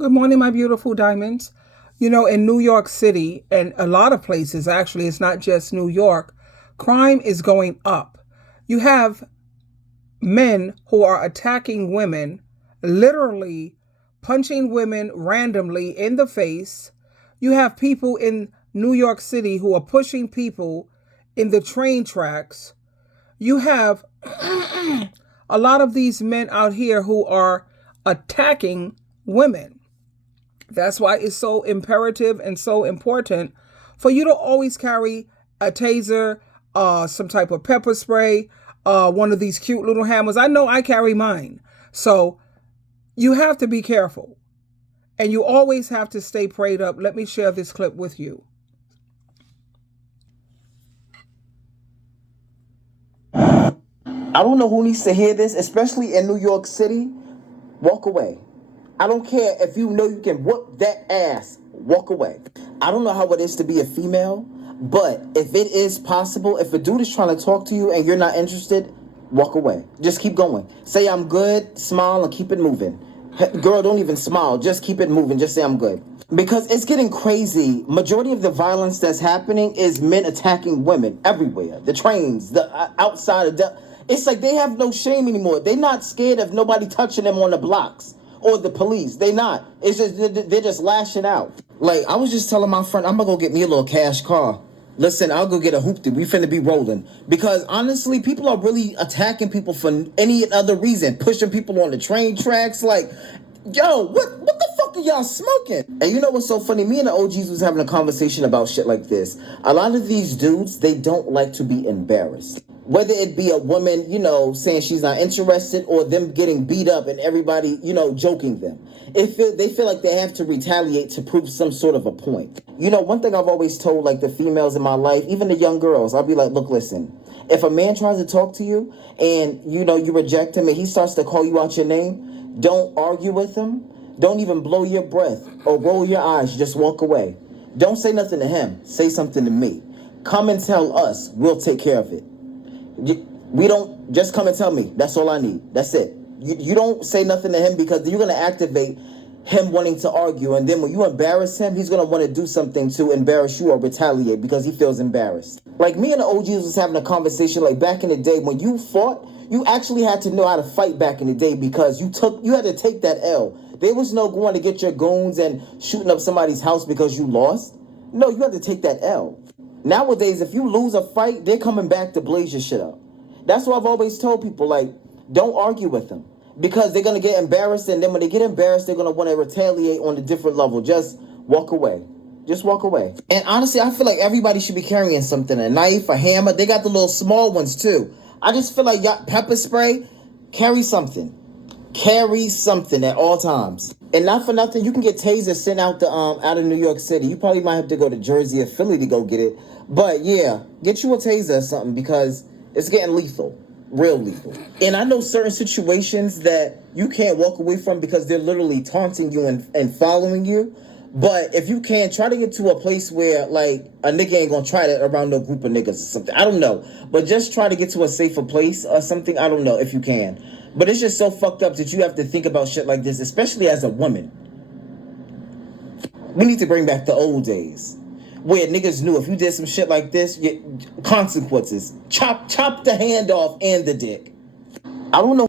Good morning, my beautiful diamonds. In New York City and a lot of places, actually, it's not just New York, crime is going up. You have men who are attacking women, literally punching women randomly in the face. You have people in New York City who are pushing people in the train tracks. You have a lot of these men out here who are attacking women. That's why it's so imperative and so important for you to always carry a taser, some type of pepper spray, one of these cute little hammers. I know I carry mine. So you have to be careful. And you always have to stay prayed up. Let me share this clip with you. I don't know who needs to hear this, especially in New York City. Walk away. I don't care if you know you can whoop that ass. Walk away. I don't know how it is to be a female, but if it is possible, if a dude is trying to talk to you and you're not interested, walk away. Just keep going. Say I'm good, smile, and keep it moving. Girl, don't even smile. Just keep it moving. Just say I'm good. Because it's getting crazy. Majority of the violence that's happening is men attacking women everywhere. The trains, the outside of the... It's like they have no shame anymore. They're not scared of nobody touching them on the blocks or the police. They not. It's just they're just lashing out. Like, I was just telling my friend, I'm gonna go get me a little cash car. Listen, I'll go get a hoopty. We finna be rolling. Because honestly, people are really attacking people for any other reason. Pushing people on the train tracks. Like, yo, what the fuck are y'all smoking? And you know what's so funny? Me and the OGs was having a conversation about shit like this. A lot of these dudes, they don't like to be embarrassed. Whether it be a woman, saying she's not interested, or them getting beat up and everybody, joking them. They feel like they have to retaliate to prove some sort of a point. One thing I've always told, like, the females in my life, even the young girls, I'll be like, look, listen, if a man tries to talk to you and, you reject him and he starts to call you out your name, don't argue with him. Don't even blow your breath or roll your eyes. Just walk away. Don't say nothing to him. Say something to me. Come and tell us. We'll take care of it. We don't just come and tell me. That's all I need. That's it. You don't say nothing to him, because you're going to activate him wanting to argue. And then when you embarrass him, he's going to want to do something to embarrass you or retaliate because he feels embarrassed. Like, me and the OGs was having a conversation, like, back in the day when you fought, you actually had to know how to fight back in the day, because you had to take that L. There was no going to get your goons and shooting up somebody's house because you lost. No, you had to take that L. Nowadays, if you lose a fight, they're coming back to blaze your shit up. That's why I've always told people, like, don't argue with them, because they're going to get embarrassed, and then when they get embarrassed, they're going to want to retaliate on a different level. Just walk away. Just walk away. And honestly, I feel like everybody should be carrying something, a knife, a hammer. They got the little small ones, too. I just feel like pepper spray, carry something. Carry something at all times. And not for nothing, you can get tasers sent out of New York City. You probably might have to go to Jersey or Philly to go get it. But yeah, get you a taser or something, because it's getting lethal. Real lethal. And I know certain situations that you can't walk away from because they're literally taunting you and following you. But if you can, try to get to a place where, like, a nigga ain't gonna try that around no group of niggas or something. I don't know. But just try to get to a safer place or something. I don't know if you can. But it's just so fucked up that you have to think about shit like this, especially as a woman. We need to bring back the old days where niggas knew if you did some shit like this, consequences. Chop the hand off and the dick. I don't know.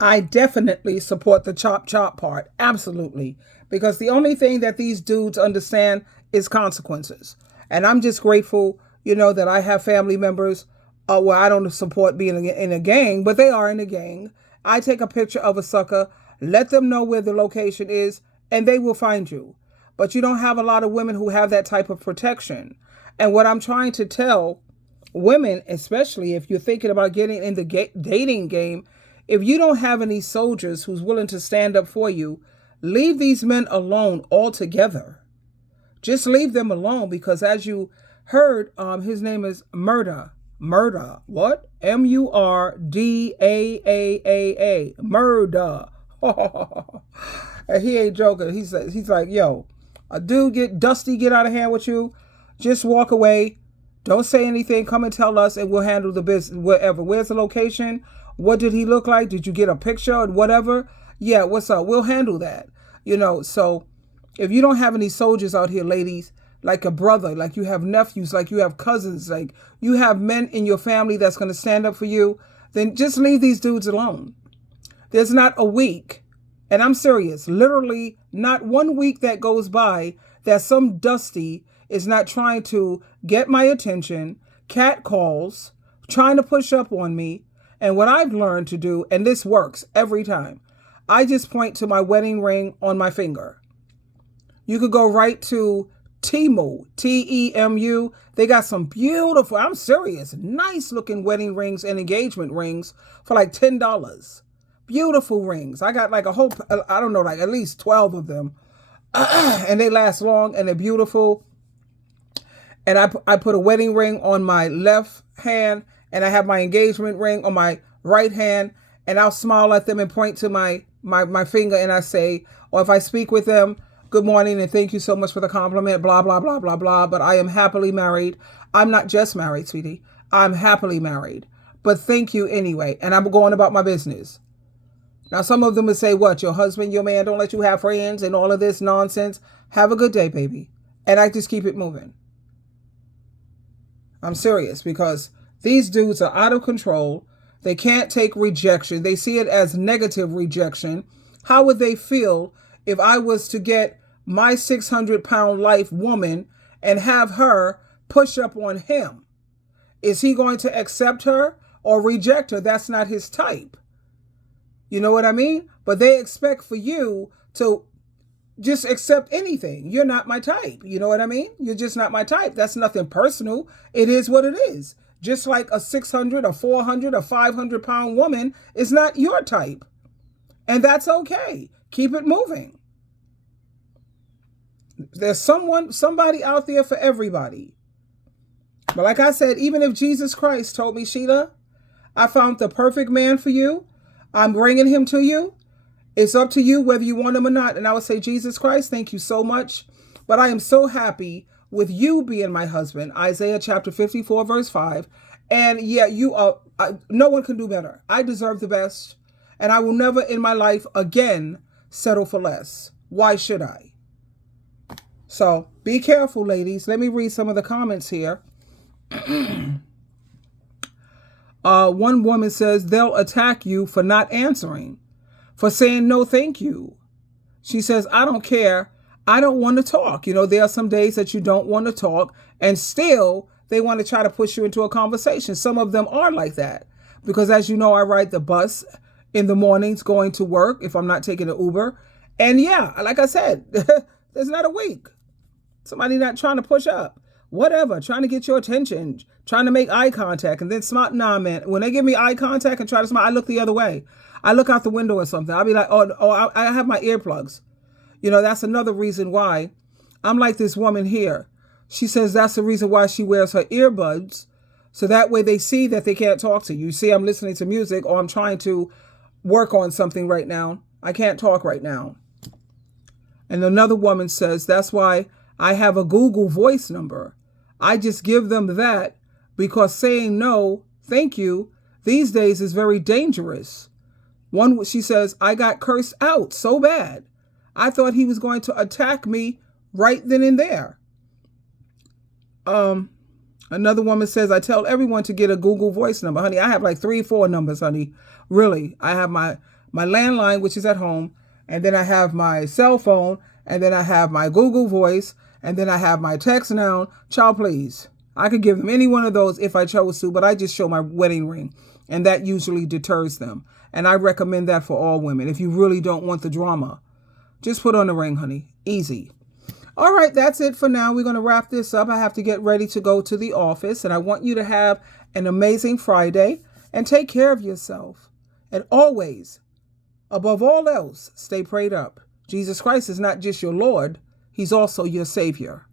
I definitely support the chop part. Absolutely. Because the only thing that these dudes understand is consequences. And I'm just grateful, that I have family members where I don't support being in a gang, but they are in a gang. I take a picture of a sucker, let them know where the location is, and they will find you. But you don't have a lot of women who have that type of protection. And what I'm trying to tell women, especially if you're thinking about getting in the dating game, if you don't have any soldiers who's willing to stand up for you, leave these men alone altogether. Just leave them alone, because as you heard, his name is Murda. Murda. What? Murdaa. Murda. And he ain't joking. He's like, yo, a dude get out of hand with you, just walk away. Don't say anything. Come and tell us, and we'll handle the business wherever. Where's the location? What did he look like? Did you get a picture or whatever? Yeah, what's up? We'll handle that. So if you don't have any soldiers out here, ladies, like a brother, like you have nephews, like you have cousins, like you have men in your family that's going to stand up for you, then just leave these dudes alone. There's not a week, and I'm serious, literally not 1 week that goes by that some dusty is not trying to get my attention, cat calls, trying to push up on me. And what I've learned to do, and this works every time, I just point to my wedding ring on my finger. You could go right to Temu, Temu. They got some beautiful, I'm serious, nice looking wedding rings and engagement rings for like $10. Beautiful rings. I got like a whole, I don't know, like at least 12 of them. And they last long and they're beautiful. And I put a wedding ring on my left hand and I have my engagement ring on my right hand, and I'll smile at them and point to my finger and I say, or if I speak with them, good morning and thank you so much for the compliment, blah, blah, blah, blah, blah. But I am happily married. I'm not just married, sweetie. I'm happily married. But thank you anyway. And I'm going about my business. Now, some of them would say, what, your husband, your man don't let you have friends and all of this nonsense. Have a good day, baby. And I just keep it moving. I'm serious, because these dudes are out of control. They can't take rejection. They see it as negative rejection. How would they feel if I was to get my 600-pound life woman and have her push up on him? Is he going to accept her or reject her? That's not his type. You know what I mean? But they expect for you to just accept anything. You're not my type. You know what I mean? You're just not my type. That's nothing personal. It is what it is. Just like a 600, a 400, a 500-pound woman is not your type. And that's okay. Keep it moving. There's somebody out there for everybody. But like I said, even if Jesus Christ told me, Sheila, I found the perfect man for you, I'm bringing him to you, it's up to you whether you want him or not. And I would say, Jesus Christ, thank you so much. But I am so happy with you being my husband. Isaiah chapter 54, verse 5. And yeah, you are, no one can do better. I deserve the best. And I will never in my life again settle for less. Why should I? So be careful, ladies. Let me read some of the comments here. One woman says they'll attack you for not answering, for saying no thank you. She says, I don't care. I don't want to talk. There are some days that you don't want to talk, and still they want to try to push you into a conversation. Some of them are like that because, as you know, I ride the bus in the mornings going to work if I'm not taking an Uber. And yeah, like I said, there's not a week. Somebody not trying to push up. Whatever, trying to get your attention, trying to make eye contact, and then smile. Nah, man, when they give me eye contact and try to smile, I look the other way. I look out the window or something. I'll be like, oh, I have my earplugs. That's another reason why I'm like this woman here. She says that's the reason why she wears her earbuds, so that way they see that they can't talk to you. See, I'm listening to music or I'm trying to work on something right now. I can't talk right now. And another woman says that's why I have a Google voice number. I just give them that because saying no, thank you, these days is very dangerous. She says, I got cursed out so bad. I thought he was going to attack me right then and there. Another woman says, I tell everyone to get a Google voice number. Honey, I have like 3-4 numbers, honey. Really. I have my landline, which is at home. And then I have my cell phone. And then I have my Google voice. And then I have my text now. Child, please. I could give them any one of those if I chose to, but I just show my wedding ring. And that usually deters them. And I recommend that for all women. If you really don't want the drama, just put on the ring, honey. Easy. All right, that's it for now. We're going to wrap this up. I have to get ready to go to the office. And I want you to have an amazing Friday and take care of yourself. And always, above all else, stay prayed up. Jesus Christ is not just your Lord. He's also your Savior.